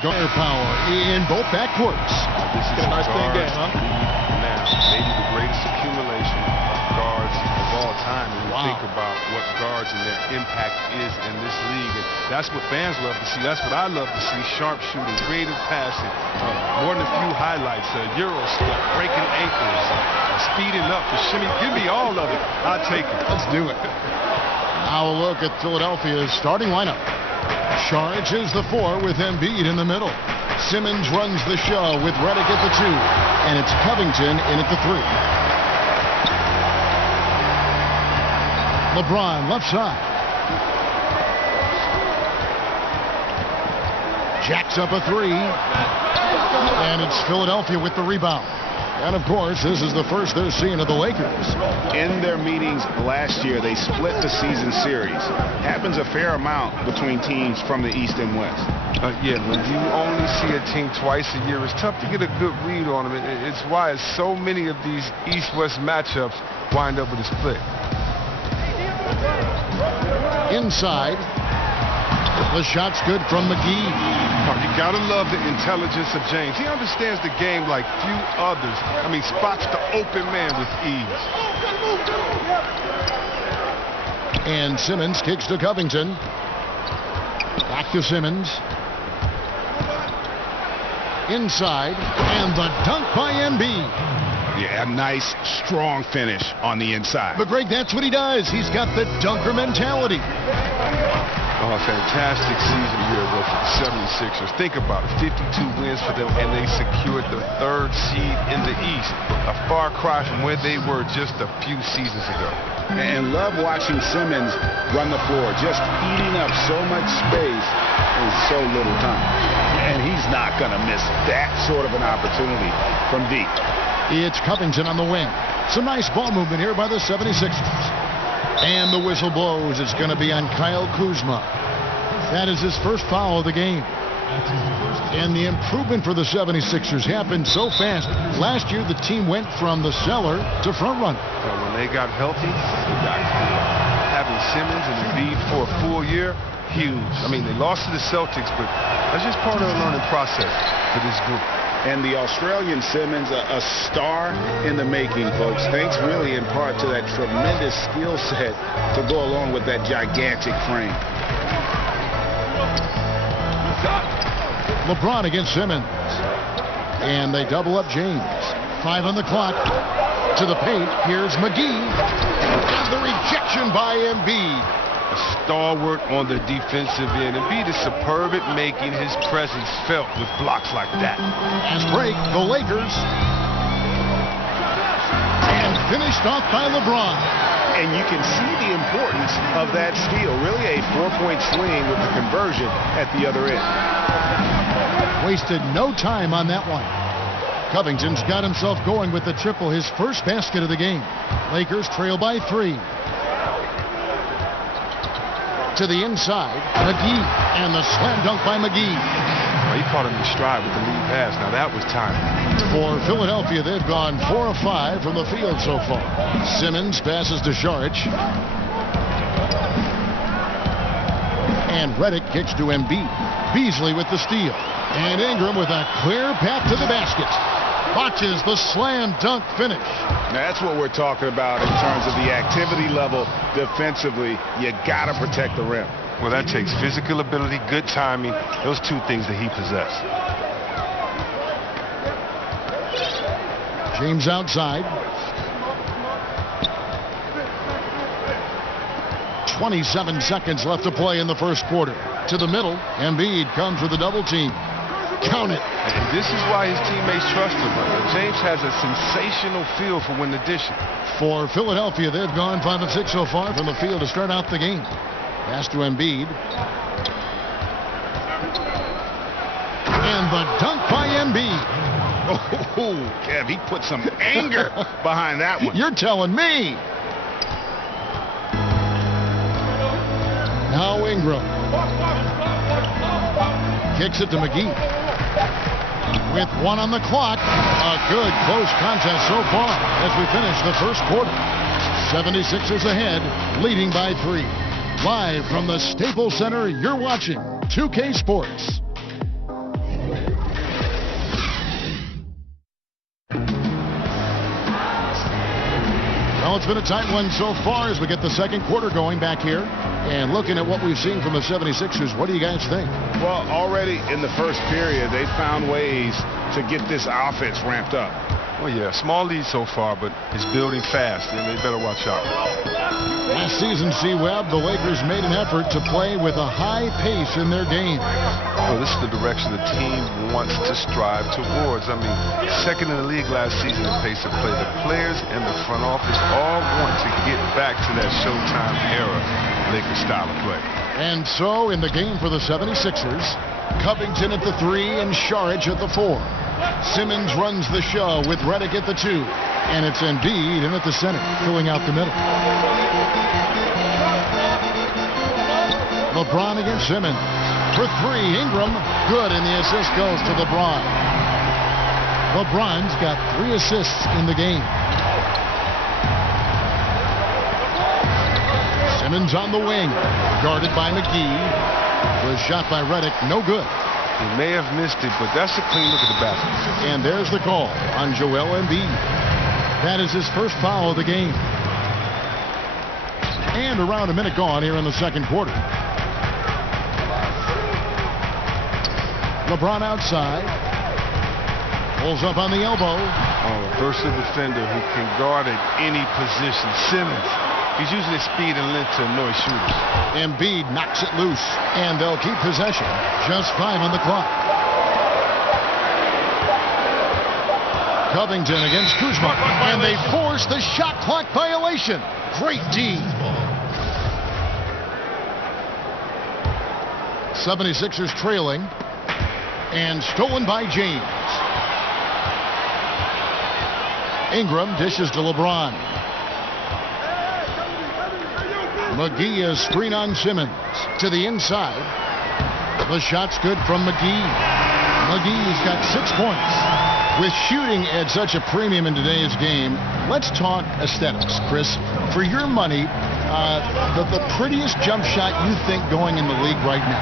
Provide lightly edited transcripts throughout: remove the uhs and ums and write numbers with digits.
Firepower in both backcourts. This is a nice thing game, huh? Now, maybe the greatest accumulation of guards of all time. When you think about what guards and their impact is in this league. And that's what fans love to see. That's what I love to see. Sharp shooting, creative passing, more than a few highlights, Euro step, breaking ankles, speeding up, the shimmy. Give me all of it. I'll take it. Let's do it. Now a look at Philadelphia's starting lineup. Charge is the 4 with Embiid in the middle. Simmons runs the show with Redick at the 2. And it's Covington in at the 3. LeBron left side. Jacks up a 3. And it's Philadelphia with the rebound. And of course, this is the first they're seeing of the Lakers. In their meetings last year, they split the season series. Happens a fair amount between teams from the East and West. Yeah, when you only see a team twice a year, it's tough to get a good read on them. It's why so many of these East-West matchups wind up with a split. Inside. The shot's good from McGee. You gotta love the intelligence of James. He understands the game like few others. I mean, spots the open man with ease. And Simmons kicks to Covington. Back to Simmons. Inside. And the dunk by Embiid. Yeah, nice, strong finish on the inside. But Greg, that's what he does. He's got the dunker mentality. Oh, fantastic season year though for the 76ers. Think about it, 52 wins for them, and they secured the 3rd seed in the East. A far cry from where they were just a few seasons ago. And love watching Simmons run the floor, just eating up so much space in so little time. And he's not going to miss that sort of an opportunity from deep. It's Covington on the wing. Some nice ball movement here by the 76ers. And the whistle blows. It's going to be on Kyle Kuzma. That is his first foul of the game. And the improvement for the 76ers happened so fast. Last year, the team went from the cellar to front runner. When they got healthy, having Simmons and Embiid for a full year, huge. I mean, they lost to the Celtics, but that's just part of the learning process for this group. And the Australian Simmons, a star in the making, folks. Thanks really in part to that tremendous skill set to go along with that gigantic frame. LeBron against Simmons. And they double up James. 5 on the clock. To the paint. Here's McGee. And the rejection by Embiid. A stalwart on the defensive end. Embiid is superb at making his presence felt with blocks like that. Fast break, the Lakers. And finished off by LeBron. And you can see the importance of that steal. Really a 4-point swing with the conversion at the other end. Wasted no time on that one. Covington's got himself going with the triple, his first basket of the game. Lakers trail by 3. To the inside, McGee, and the slam dunk by McGee. Well, he caught him in stride with the lead pass. Now that was timely. For Philadelphia, they've gone 4 of 5 from the field so far. Simmons passes to Saric. And Redick kicks to Embiid. Beasley with the steal. And Ingram with a clear path to the basket. Watches the slam dunk finish. Now that's what we're talking about in terms of the activity level defensively. You got to protect the rim. Well, that takes physical ability, good timing. Those 2 things that he possessed. James outside. 27 seconds left to play in the first quarter. To the middle, Embiid comes with a double team. Count it. And this is why his teammates trust him. James has a sensational feel for when to dish it. For Philadelphia, they've gone 5 of 6 so far from the field to start out the game. Pass to Embiid. And the dunk by Embiid. Oh, Kev, he put some anger behind that one. You're telling me. Now Ingram. Kicks it to McGee. With 1 on the clock. A good close contest so far as we finish the first quarter. 76ers ahead, leading by 3. Live from the Staples Center, you're watching 2K Sports. Well, it's been a tight one so far as we get the second quarter going back here. And looking at what we've seen from the 76ers, what do you guys think? Well, already in the first period, they found ways to get this offense ramped up. Well, yeah, small lead so far, but it's building fast, and they better watch out. Last season, C-Webb, the Lakers made an effort to play with a high pace in their games. Well, this is the direction the team wants to strive towards. I mean, second in the league last season in pace of play. The players and the front office all want to get back to that Showtime era Lakers style of play. And so, in the game for the 76ers, Covington at the 3 and Saric at the 4. Simmons runs the show with Redick at the 2. And it's Embiid in at the center, filling out the middle. LeBron against Simmons. For 3, Ingram. Good, and the assist goes to LeBron. LeBron's got 3 assists in the game. Simmons on the wing. Guarded by McGee. Was shot by Redick. No good. He may have missed it, but that's a clean look at the basket. And there's the call on Joel Embiid. That is his first foul of the game. And around a minute gone here in the second quarter. LeBron outside. Pulls up on the elbow. Oh, a versatile defender who can guard at any position. Simmons. He's using his speed and length to annoy shooters. Embiid knocks it loose, and they'll keep possession. Just 5 on the clock. Covington against Kuzma, and they force the shot clock violation. Great D. 76ers trailing, and stolen by James. Ingram dishes to LeBron. McGee is screen on Simmons to the inside. The shot's good from McGee. McGee's got 6 points. With shooting at such a premium in today's game, let's talk aesthetics, Chris. For your money, the prettiest jump shot you think going in the league right now?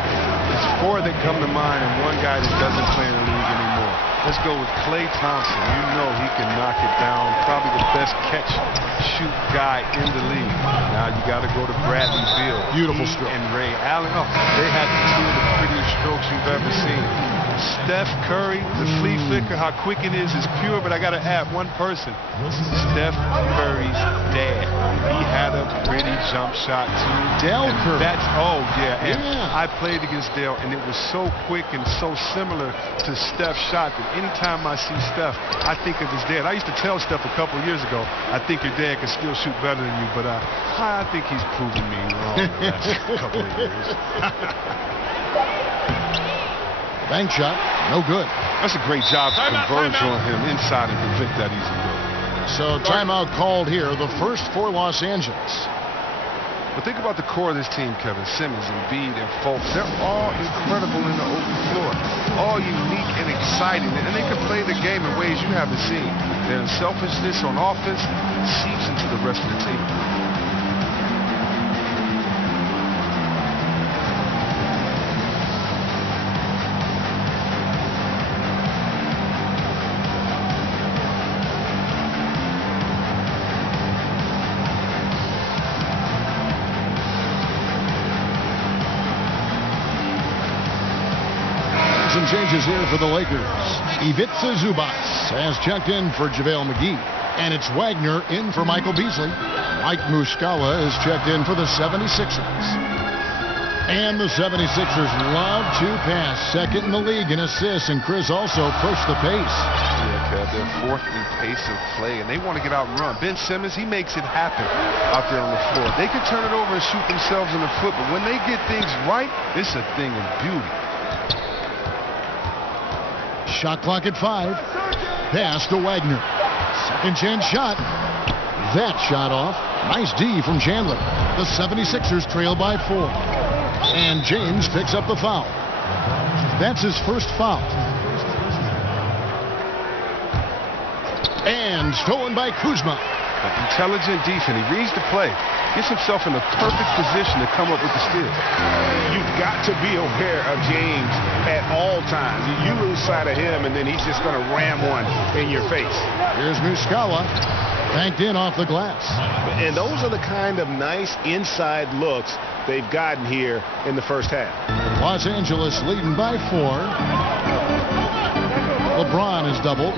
There's 4 that come to mind, and one guy that doesn't play in the league anymore. Let's go with Klay Thompson. You know he can knock it down. Probably the best catch-shoot guy in the league. Now you got to go to Bradley Beal. Beautiful stroke. And Ray Allen. Oh, they had 2 of the prettiest strokes you've ever seen. Steph Curry, the flea flicker, how quick it is pure, but I got to add one person. Steph Curry's dad. He had a pretty jump shot, too. Dale Curry. That's, oh, yeah. And I played against Dale, and it was so quick and so similar to Steph's shot that anytime I see Steph, I think of his dad. I used to tell Steph a couple of years ago, I think your dad can still shoot better than you, but I think he's proven me wrong the last couple of years. Bank shot, no good. That's a great job to converge on him inside and prevent that easy look. So timeout called here, the first for Los Angeles. But think about the core of this team, Kevin. Simmons, Embiid, and Fultz. They're all incredible in the open floor. All unique and exciting. And they can play the game in ways you haven't seen. Their unselfishness on offense seeps into the rest of the team. Changes here for the Lakers. Ivica Zubac has checked in for JaVale McGee. And it's Wagner in for Michael Beasley. Mike Muscala is checked in for the 76ers. And the 76ers love to pass. Second in the league in assists. And Chris also pushed the pace. Yeah, Kev, they're 4th in pace of play. And they want to get out and run. Ben Simmons, he makes it happen out there on the floor. They can turn it over and shoot themselves in the foot. But when they get things right, it's a thing of beauty. Shot clock at 5. Pass to Wagner. Second chance shot. That shot off. Nice D from Chandler. The 76ers trail by 4. And James picks up the foul. That's his first foul. And stolen by Kuzma. Intelligent defense. He reads the play. Gets himself in the perfect position to come up with the steal. You've got to be aware of James at all times. You lose sight of him, and then he's just going to ram one in your face. Here's Muscala. Banked in off the glass. And those are the kind of nice inside looks they've gotten here in the first half. Los Angeles leading by 4. LeBron is doubled.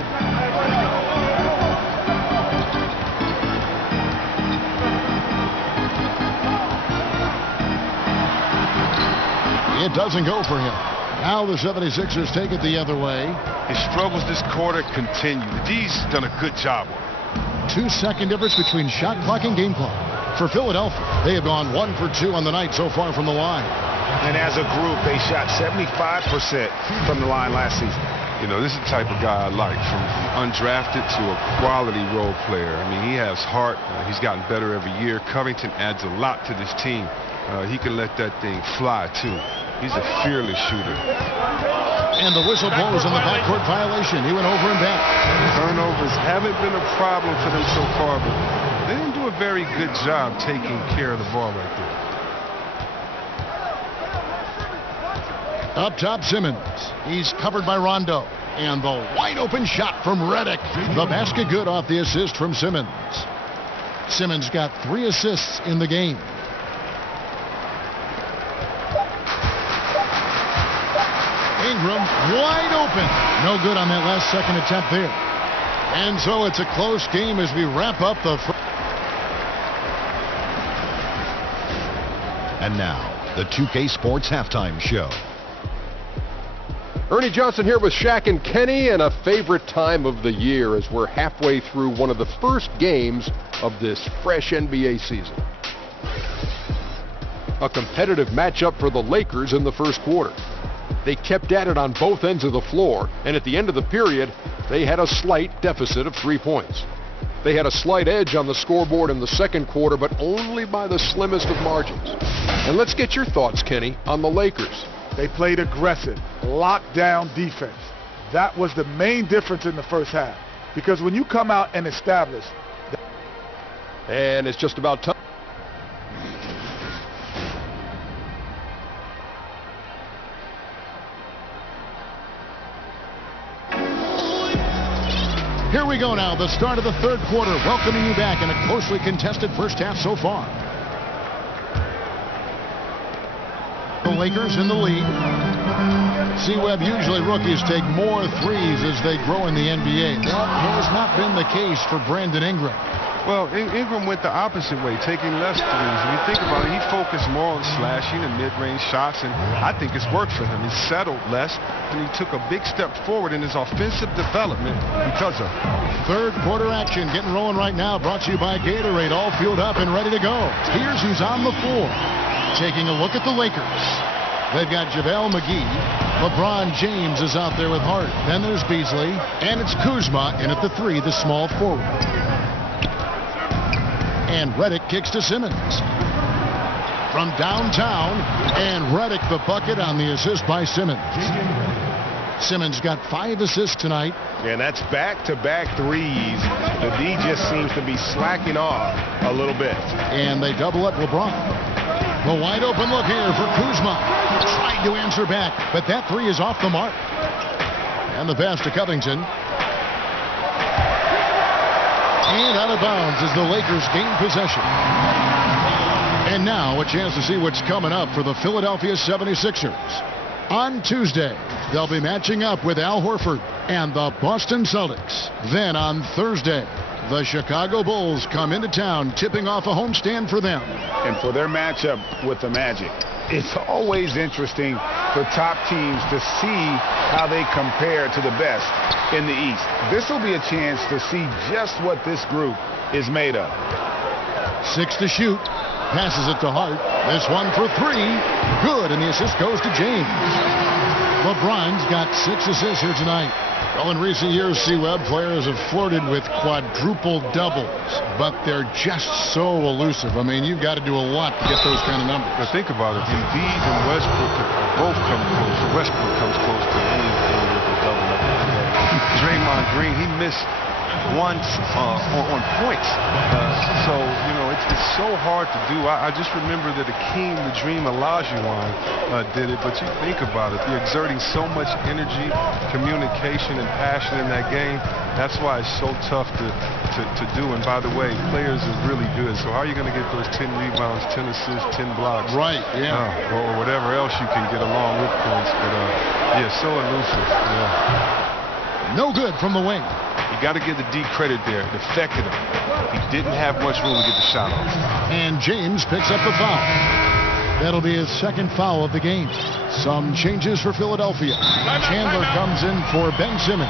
It doesn't go for him. Now the 76ers take it the other way. His struggles this quarter continue. The D's done a good job with it. 2-second difference between shot clock and game clock. For Philadelphia, they have gone 1 for 2 on the night so far from the line. And as a group, they shot 75% from the line last season. You know, this is the type of guy I like, from undrafted to a quality role player. I mean, he has heart. He's gotten better every year. Covington adds a lot to this team. He can let that thing fly, too. He's a fearless shooter. And the whistle blows on the backcourt violation. He went over and back. Turnovers haven't been a problem for them so far, but they didn't do a very good job taking care of the ball right there. Up top, Simmons. He's covered by Rondo. And the wide open shot from Redick. The basket good off the assist from Simmons. Simmons got 3 assists in the game. Ingram wide open. No good on that last second attempt there. And so it's a close game as we wrap up the first. And now, the 2K Sports Halftime Show. Ernie Johnson here with Shaq and Kenny, and a favorite time of the year as we're halfway through one of the first games of this fresh NBA season. A competitive matchup for the Lakers in the first quarter. They kept at it on both ends of the floor, and at the end of the period, they had a slight deficit of 3 points. They had a slight edge on the scoreboard in the second quarter, but only by the slimmest of margins. And let's get your thoughts, Kenny, on the Lakers. They played aggressive, lockdown defense. That was the main difference in the first half. Because when you come out and establish. And it's just about time. Here we go now, the start of the third quarter, welcoming you back in a closely contested first half so far. The Lakers in the lead. C-Webb, usually rookies take more threes as they grow in the NBA. That has not been the case for Brandon Ingram. Well, Ingram went the opposite way, taking less threes. When you think about it, he focused more on slashing and mid-range shots, and I think it's worked for him. He settled less, and he took a big step forward in his offensive development because of it. Third quarter action getting rolling right now, brought to you by Gatorade, all fueled up and ready to go. Here's who's on the floor. Taking a look at the Lakers. They've got JaVale McGee. LeBron James is out there with Hart. Then there's Beasley, and it's Kuzma in at the 3, the small forward. And Redick kicks to Simmons. From downtown, and Redick the bucket on the assist by Simmons. Simmons got 5 assists tonight. And that's back-to-back threes. The D just seems to be slacking off a little bit. And they double up LeBron. The wide open look here for Kuzma. Tried to answer back, but that 3 is off the mark. And the pass to Covington. And out of bounds as the Lakers gain possession. And now a chance to see what's coming up for the Philadelphia 76ers. On Tuesday, they'll be matching up with Al Horford and the Boston Celtics. Then on Thursday, the Chicago Bulls come into town, tipping off a homestand for them. And for their matchup with the Magic, it's always interesting for top teams to see how they compare to the best in the East. This will be a chance to see just what this group is made of. 6 to shoot. Passes it to Hart. This one for 3. Good, and the assist goes to James. LeBron's got 6 assists here tonight. Well, in recent years, C-Webb, players have flirted with quadruple doubles, but they're just so elusive. I mean, you've got to do a lot to get those kind of numbers. Now think about it. Embiid and Westbrook both come close. Westbrook comes close to anything with a double up. Draymond Green, he missed once on points. So, you know, it's so hard to do. I just remember that Akeem the Dream Olajuwon did it, but you think about it. They're exerting so much energy, communication, and passion in that game. That's why it's so tough to do. And by the way, players are really good. So how are you going to get those 10 rebounds, 10 assists, 10 blocks? Right, yeah. Or whatever else you can get along with points. But, yeah, so elusive. Yeah. No good from the wing. You got to give the D credit there. It affected him. He didn't have much room to get the shot off. And James picks up the foul. That'll be his second foul of the game. Some changes for Philadelphia. Chandler comes in for Ben Simmons.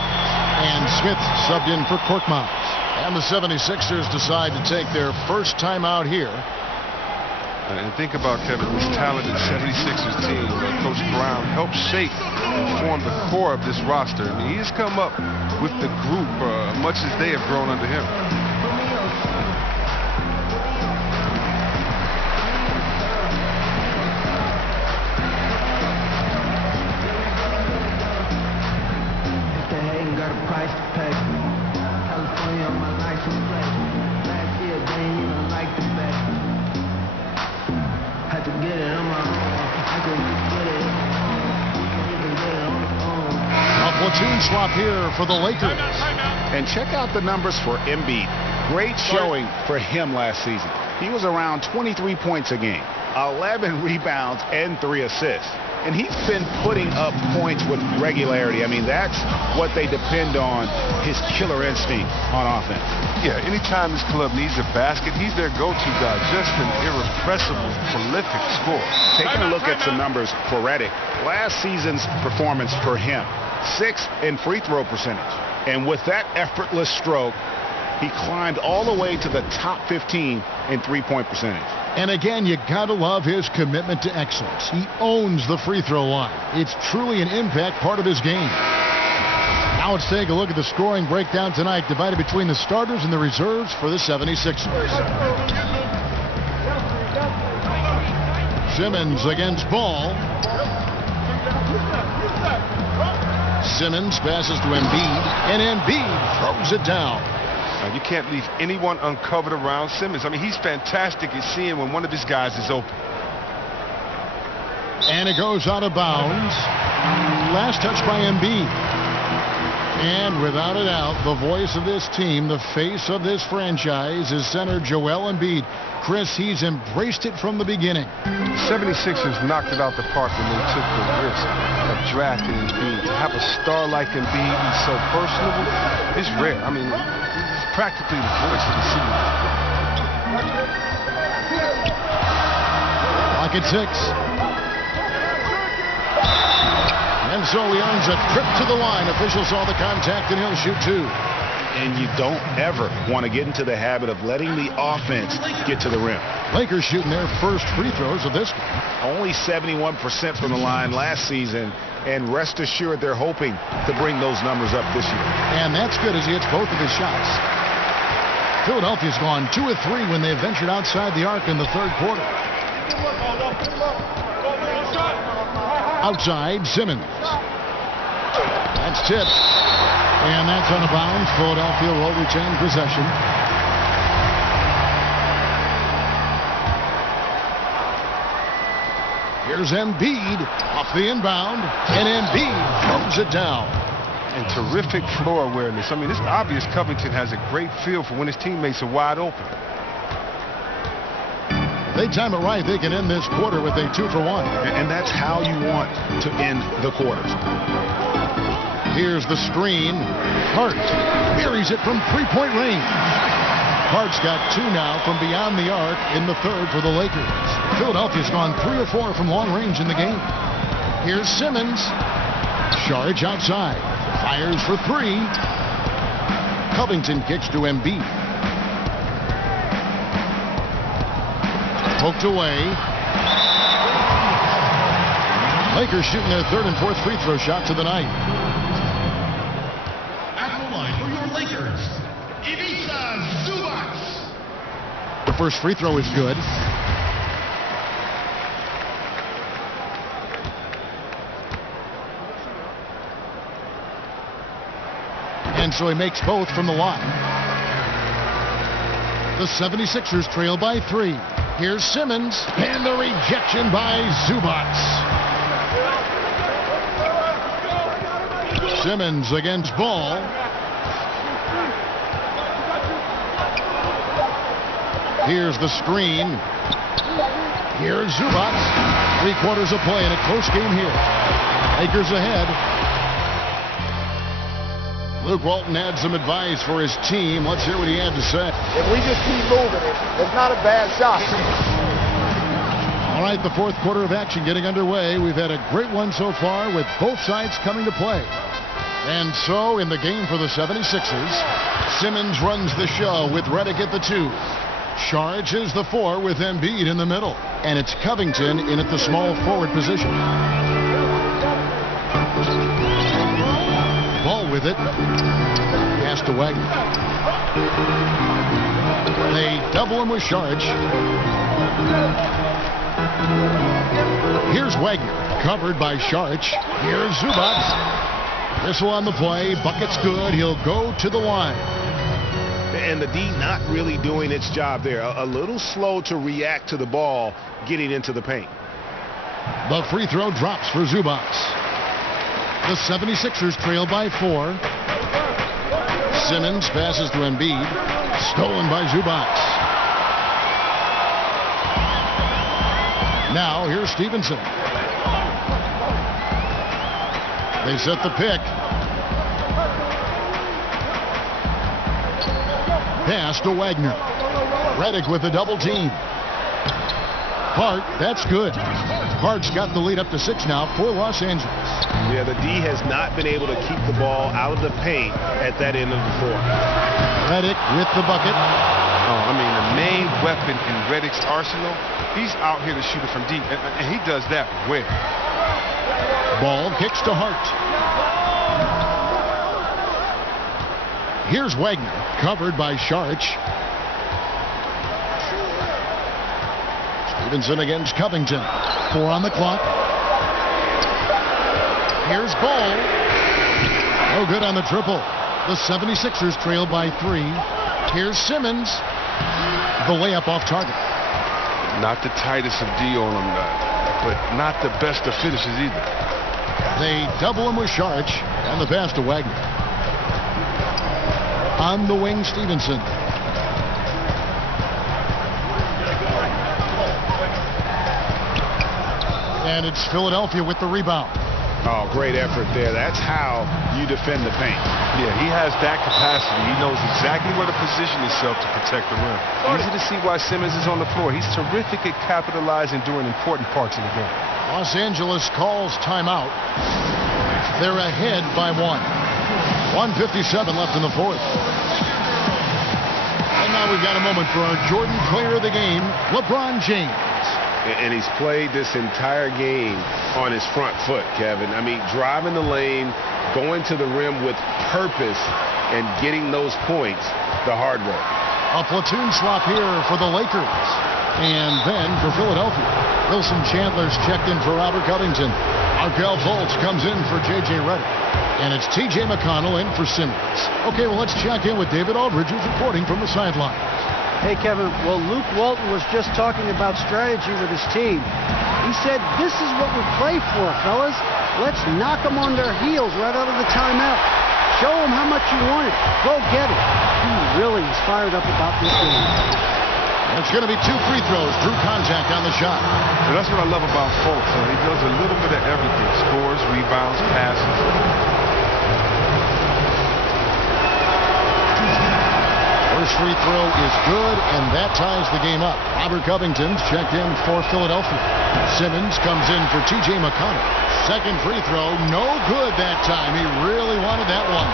And Smith subbed in for Korkmaz. And the 76ers decide to take their first time out here. And think about, Kevin, this talented 76ers team that Coach Brown helped shape and form the core of this roster. I mean, he's come up with the group much as they have grown under him. Platoon swap here for the Lakers. And check out the numbers for Embiid. Great showing for him last season. He was around 23 points a game, 11 rebounds, and 3 assists. And he's been putting up points with regularity. I mean, that's what they depend on, his killer instinct on offense. Yeah, anytime this club needs a basket, he's their go-to guy. Just an irrepressible, prolific scorer. Taking a look at some numbers for Redick. Last season's performance for him, 6th in free throw percentage. And with that effortless stroke, he climbed all the way to the top 15 in three-point percentage. And again, you gotta love his commitment to excellence. He owns the free throw line. It's truly an impact part of his game. Now let's take a look at the scoring breakdown tonight, divided between the starters and the reserves for the 76ers. Simmons against Ball. Simmons passes to Embiid, and Embiid throws it down. You can't leave anyone uncovered around Simmons. I mean, he's fantastic at seeing when one of his guys is open. And it goes out of bounds. Last touch by Embiid. And without a doubt, the voice of this team, the face of this franchise, is center Joel Embiid. Chris, he's embraced it from the beginning. The 76ers knocked it out the park when they took the risk of drafting Embiid. To have a star like Embiid who's so personable, it's rare. I mean, he's practically the voice of the city. Clock at 6. And so he earns a trip to the line. Officials saw the contact, and he'll shoot 2. And you don't ever want to get into the habit of letting the offense get to the rim. Lakers shooting their first free throws of this game. Only 71% from the line last season, and rest assured they're hoping to bring those numbers up this year. And that's good as he hits both of his shots. Philadelphia's gone 2 of 3 when they ventured outside the arc in the third quarter. Outside, Simmons. That's tipped. And that's out of bounds. Philadelphia will retain possession. Here's Embiid off the inbound. And Embiid throws it down. And terrific floor awareness. I mean, it's obvious Covington has a great feel for when his teammates are wide open. If they time it right, they can end this quarter with a 2-for-1. And that's how you want to end the quarters. Here's the screen. Hart buries it from three-point range. Hart's got 2 now from beyond the arc in the third for the Lakers. Philadelphia's gone 3 or 4 from long range in the game. Here's Simmons. Saric outside. Fires for 3. Covington kicks to Embiid. Poked away. Lakers shooting their third and fourth free throw shots of the night. At the line for your Lakers, Ivica Zubac. The first free throw is good. And so he makes both from the line. The 76ers trail by 3. Here's Simmons, and the rejection by Zubac. Simmons against Ball. Here's the screen. Here's Zubac. 3/4 of play in a close game here. Lakers ahead. Luke Walton had some advice for his team. Let's hear what he had to say. If we just keep moving it, it's not a bad shot. All right, the 4th quarter of action getting underway. We've had a great one so far with both sides coming to play. And so in the game for the 76ers, Simmons runs the show with Redick at the 2. Saric is the 4 with Embiid in the middle. And it's Covington in at the small forward position. Ball with it. Pass to Wagner. They double him with Saric. Here's Wagner, covered by Saric. Here's Zubac. Whistle on the play. Bucket's good. He'll go to the line. And the D not really doing its job there. A little slow to react to the ball getting into the paint. The free throw drops for Zubac. The 76ers trail by 4. Simmons passes to Embiid. Stolen by Zubac. Now here's Stevenson. They set the pick. Pass to Wagner. Redick with a double team. Hart, that's good. Hart's got the lead up to 6 now for Los Angeles. Yeah, the D has not been able to keep the ball out of the paint at that end of the floor. Redick with the bucket. Oh, I mean, the main weapon in Redick's arsenal, he's out here to shoot it from deep, and he does that well. Ball kicks to Hart. Here's Wagner, covered by Saric. Stevenson against Covington. 4 on the clock. Here's Ball. No good on the triple. The 76ers trail by 3. Here's Simmons. The layup off target. Not the tightest of D on him, but not the best of finishes either. They double him with Saric, and the pass to Wagner. On the wing, Stevenson. And it's Philadelphia with the rebound. Oh, great effort there. That's how you defend the paint. Yeah, he has that capacity. He knows exactly where to position himself to protect the rim. Easy to see why Simmons is on the floor. He's terrific at capitalizing during important parts of the game. Los Angeles calls timeout. They're ahead by 1. 1:57 left in the 4th. And now we've got a moment for our Jordan player of the game, LeBron James. And he's played this entire game on his front foot, Kevin. I mean, driving the lane, going to the rim with purpose, and getting those points the hard way. A platoon swap here for the Lakers. And then for Philadelphia, Wilson Chandler's checked in for Robert Covington. Markelle Fultz comes in for J.J. Redick. And it's T.J. McConnell in for Simmons. Okay, well, let's check in with David Aldridge, who's reporting from the sideline. Hey, Kevin, well, Luke Walton was just talking about strategy with his team. He said, this is what we play for, fellas. Let's knock them on their heels right out of the timeout. Show them how much you want it. Go get it. He really is fired up about this game. It's going to be 2 free throws. Drew contact on the shot. So that's what I love about Fultz. He does a little bit of everything. Scores, rebounds, passes. First free throw is good, and that ties the game up. Robert Covington's checked in for Philadelphia. Simmons comes in for T.J. McConnell. Second free throw, no good that time. He really wanted that one.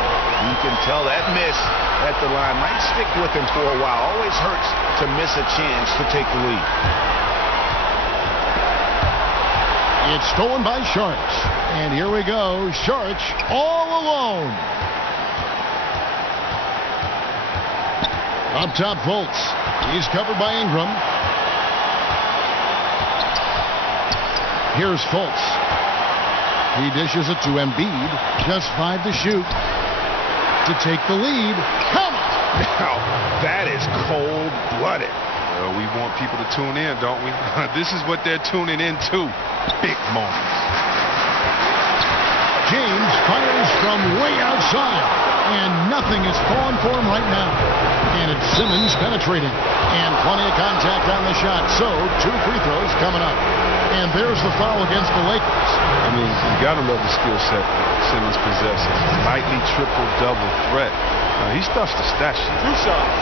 You can tell that miss at the line might stick with him for a while. Always hurts to miss a chance to take the lead. It's stolen by Saric. And here we go. Saric all alone. Up top, Fultz. He's covered by Ingram. Here's Fultz. He dishes it to Embiid. Just 5 to shoot. To take the lead. Count it! Now, that is cold-blooded. We want people to tune in, don't we? This is what they're tuning into. Big moments. James fires from way outside. And nothing is falling for him right now. And it's Simmons penetrating. And plenty of contact on the shot. So, 2 free throws coming up. And there's the foul against the Lakers. I mean, you got to love the skill set Simmons possesses. Nightly triple-double threat. He stuffs the stat sheet. 2 shots.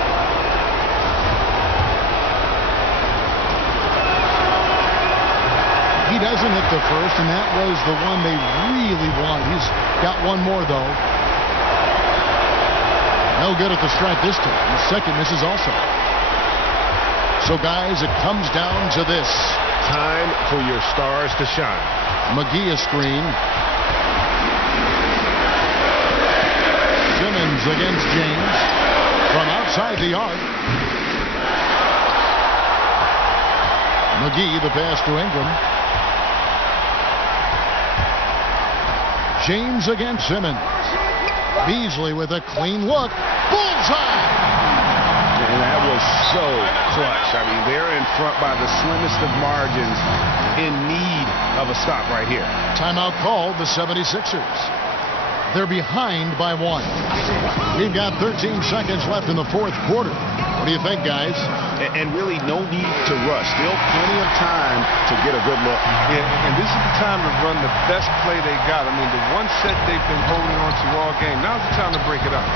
He doesn't hit the first, and that was the one they really wanted. He's got one more, though. No good at the stripe this time. The second misses also. So, guys, it comes down to this. Time for your stars to shine. McGee a screen. Simmons against James from outside the arc. McGee the pass to Ingram. James against Simmons. Beasley with a clean look. Bullseye! And that was so clutch. I mean, they're in front by the slimmest of margins, in need of a stop right here. Timeout called the 76ers. They're behind by 1. We've got 13 seconds left in the 4th quarter. What do you think, guys? And really no need to rush. Still plenty of time to get a good look. Yeah, and this is the time to run the best play they got. I mean, the one set they've been holding on to all game. Now's the time to break it up.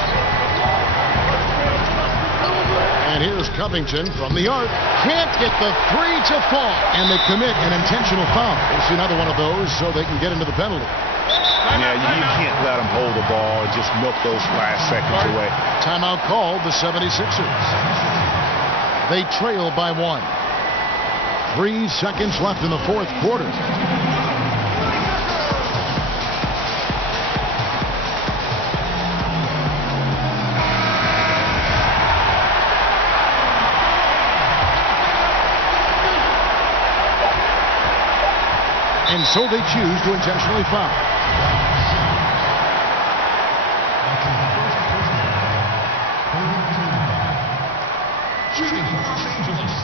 And here's Covington from the arc. Can't get the 3 to fall. And they commit an intentional foul. We'll see another one of those so they can get into the penalty. Yeah, you can't let them hold the ball and just milk those last seconds away. Timeout called the 76ers. They trail by 1. 3 seconds left in the 4th quarter. And so they choose to intentionally foul. Shooting for Los Angeles,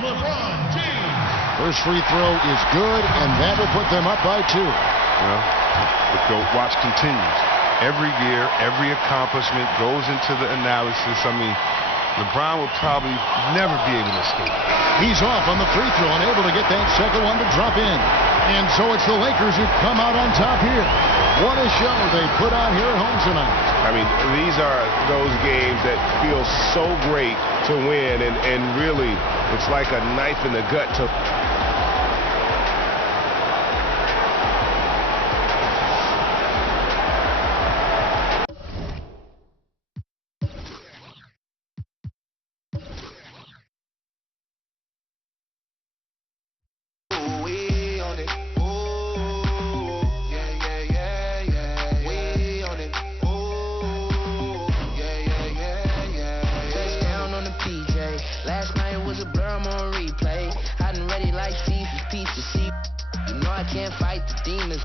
LeBron James. First free throw is good, and that will put them up by 2. Well, the watch continues. Every year, every accomplishment goes into the analysis. I mean, LeBron will probably never be able to escape. He's off on the free throw, unable to get that second one to drop in. And so it's the Lakers who come out on top here. What a show they put on here at home tonight. I mean, these are those games that feel so great to win, and really, it's like a knife in the gut to... Can't fight the demons.